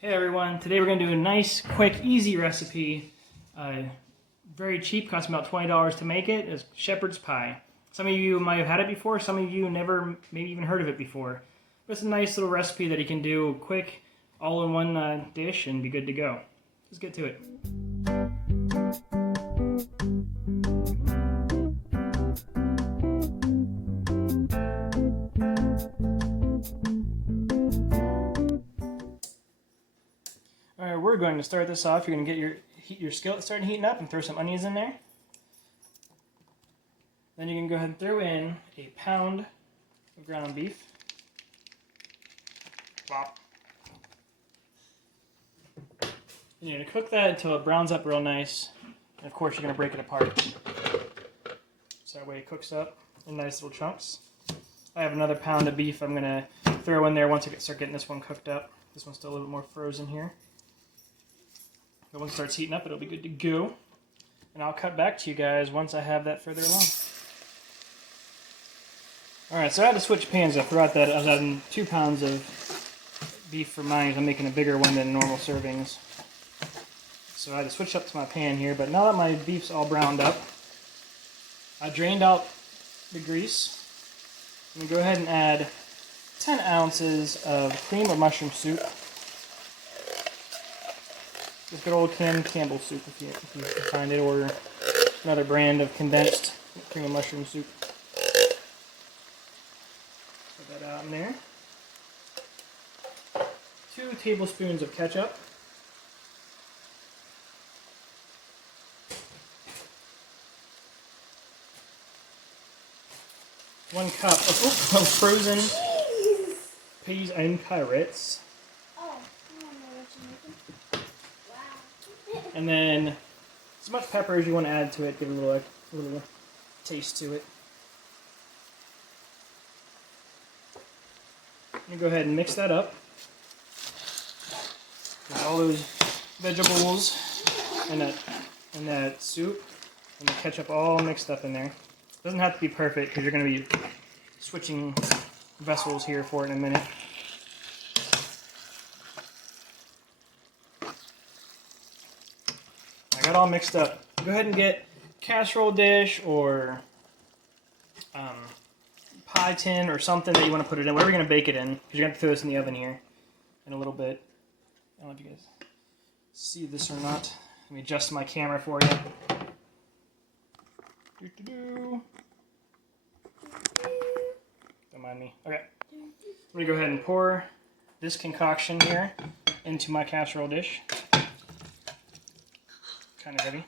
Hey everyone, today we're going to do a nice, quick, easy recipe. Very cheap, costs about $20 to make it. It's shepherd's pie. Some of you might have had it before, some of you never maybe even heard of it before. But it's a nice little recipe that you can do quick, all in one dish and be good to go. Let's get to it. Alright, we're going to start this off. You're going to get your skillet starting heating up and throw some onions in there. Then you can go ahead and throw in a pound of ground beef. Plop. And you're going to cook that until it browns up real nice. And of course, you're going to break it apart. So that way it cooks up in nice little chunks. I have another pound of beef I'm going to throw in there once I start getting this one cooked up. This one's still a little bit more frozen here. But once it starts heating up, it'll be good to go. And I'll cut back to you guys once I have that further along. Alright, so I had to switch pans. I forgot that I was adding 2 pounds of beef for mine. I'm making a bigger one than normal servings. So I had to switch up to my pan here. But now that my beef's all browned up, I drained out the grease. I'm going to go ahead and add 10 ounces of cream or mushroom soup. Just good old canned Campbell soup if you can find it, or another brand of condensed cream and mushroom soup. Put that out in there. 2 tablespoons of ketchup. One cup of frozen peas and carrots. And then as much pepper as you want to add to it, give it a little taste to it. You go ahead and mix that up. Get all those vegetables and that soup and the ketchup all mixed up in there. It doesn't have to be perfect because you're going to be switching vessels here for it in a minute. I got all mixed up. Go ahead and get a casserole dish or pie tin or something that you want to put it in, whatever you're going to bake it in, because you're going to have to throw this in the oven here in a little bit. I don't know if you guys see this or not. Let me adjust my camera for you. Don't mind me. Okay. I'm going to go ahead and pour this concoction here into my casserole dish. Kind of heavy.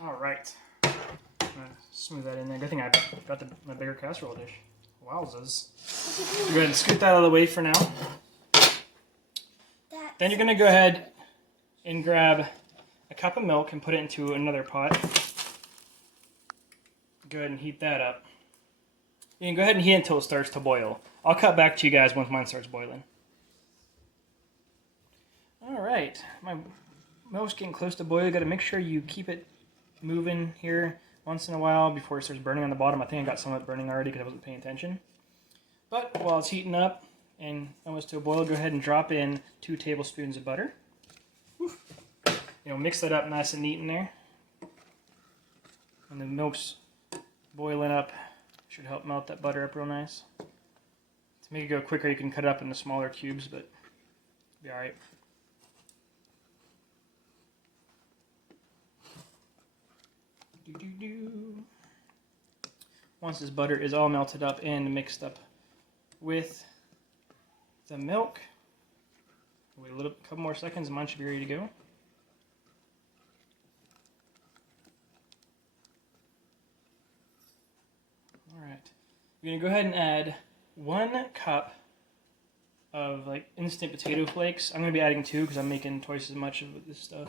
Alright. I'm going to smooth that in there. Good thing I got my bigger casserole dish. Wowzers. Go ahead and scoot that out of the way for now. Then you're going to go ahead and grab a cup of milk and put it into another pot. Go ahead and heat that up. You can go ahead and heat it until it starts to boil. I'll cut back to you guys once mine starts boiling. Alright, my milk's getting close to boil. You got to make sure you keep it moving here once in a while before it starts burning on the bottom. I think I got some of it burning already because I wasn't paying attention. But while it's heating up and almost to a boil, go ahead and drop in 2 tablespoons of butter. Mix that up nice and neat in there. And the milk's boiling up. Should help melt that butter up real nice. To make it go quicker, you can cut it up into smaller cubes, but it'll be alright. Once this butter is all melted up and mixed up with the milk, wait a couple more seconds and mine should be ready to go. Alright, you're going to go ahead and add 1 cup of instant potato flakes. I'm going to be adding 2 because I'm making twice as much of this stuff.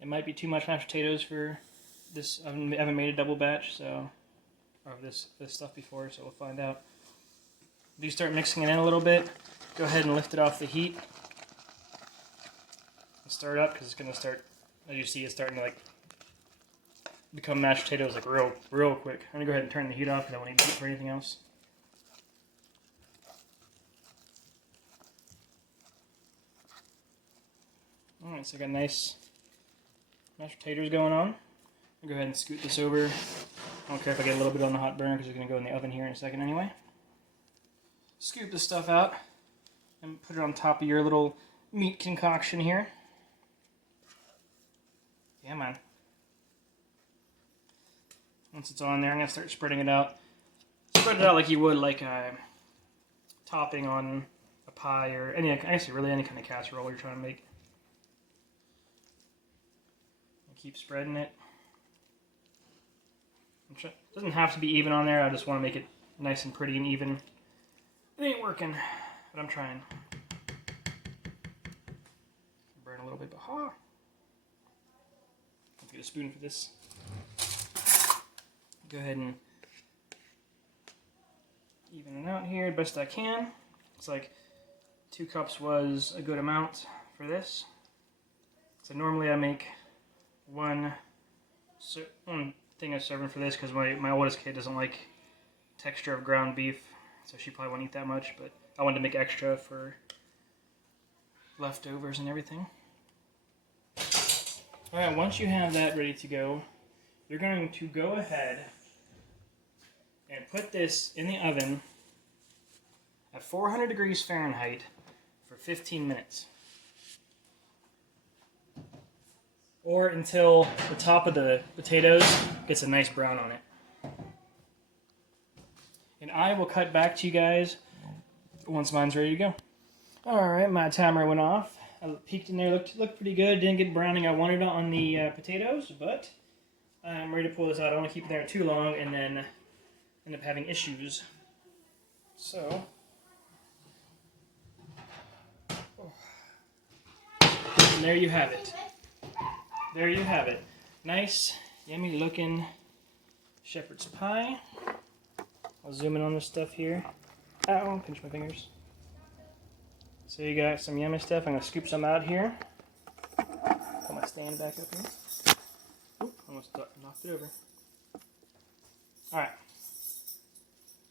It might be too much mashed potatoes for this. I haven't made a double batch of this stuff before, so we'll find out. If you start mixing it in a little bit, go ahead and lift it off the heat and stir it up because it's going to start, as you see, it's starting to become mashed potatoes real quick. I'm going to go ahead and turn the heat off because I don't need heat for anything else. Alright, so I got nice mashed potatoes going on. I'll go ahead and scoot this over. I don't care if I get a little bit on the hot burner because it's going to go in the oven here in a second anyway. Scoop this stuff out and put it on top of your little meat concoction here. Yeah, man. Once it's on there, I'm going to start spreading it out. Spread it out like you would like a topping on a pie or any, actually really any kind of casserole you're trying to make. And keep spreading it. It doesn't have to be even on there, I just want to make it nice and pretty and even. It ain't working, but I'm trying. Burn a little bit, but let's get a spoon for this. Go ahead and even it out here best I can. Looks like 2 cups was a good amount for this. So normally I make one thing of serving for this because my oldest kid doesn't like texture of ground beef, so she probably won't eat that much, but I wanted to make extra for leftovers and everything. Alright, once you have that ready to go, you're going to go ahead and put this in the oven at 400 degrees Fahrenheit for 15 minutes. Or until the top of the potatoes gets a nice brown on it. And I will cut back to you guys once mine's ready to go. Alright, my timer went off. I peeked in there, looked pretty good. Didn't get browning I wanted on the potatoes, but I'm ready to pull this out. I don't want to keep it there too long and then end up having issues. So, and there you have it. There you have it. Nice, yummy looking shepherd's pie. I'll zoom in on this stuff here. Ow, pinch my fingers. So you got some yummy stuff. I'm going to scoop some out here. Put my stand back up here. Oop, almost knocked it over. Alright.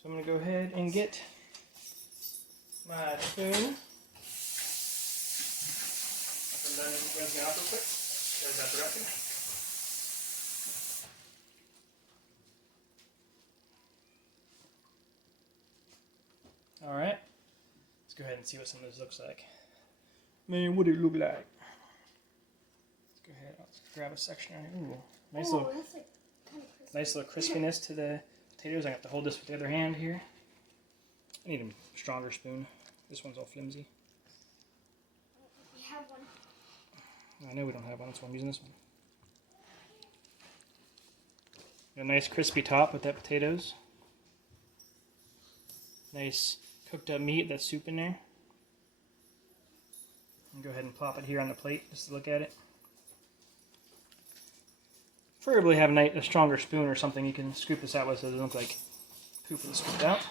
So I'm going to go ahead and get my spoon. I'm done rinsing off real quick. There's that production. Alright. Let's go ahead and see what some of this looks like. Man, what do it look like? Let's go ahead. Let's grab a section right here. Ooh, nice little, that's like kind of crispy. Nice little crispiness to the potatoes. I have to hold this with the other hand here. I need a stronger spoon. This one's all flimsy. We have one. I know we don't have one, that's why I'm using this one. Got a nice crispy top with that potatoes. Nice cooked up meat, that soup in there. And go ahead and plop it here on the plate just to look at it. Preferably have a stronger spoon or something you can scoop this out with so it doesn't look like poop when it's scooped out.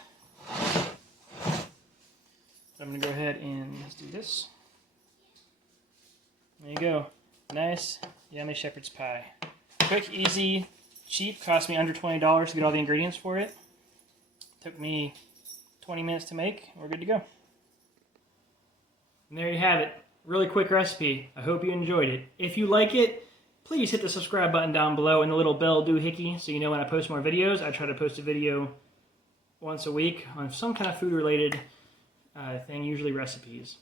So I'm going to go ahead and let's do this. There you go. Nice, yummy shepherd's pie. Quick, easy, cheap. Cost me under $20 to get all the ingredients for it. Took me 20 minutes to make. We're good to go. And there you have it. Really quick recipe. I hope you enjoyed it. If you like it, please hit the subscribe button down below and the little bell doohickey so you know when I post more videos. I try to post a video once a week on some kind of food related thing, usually recipes.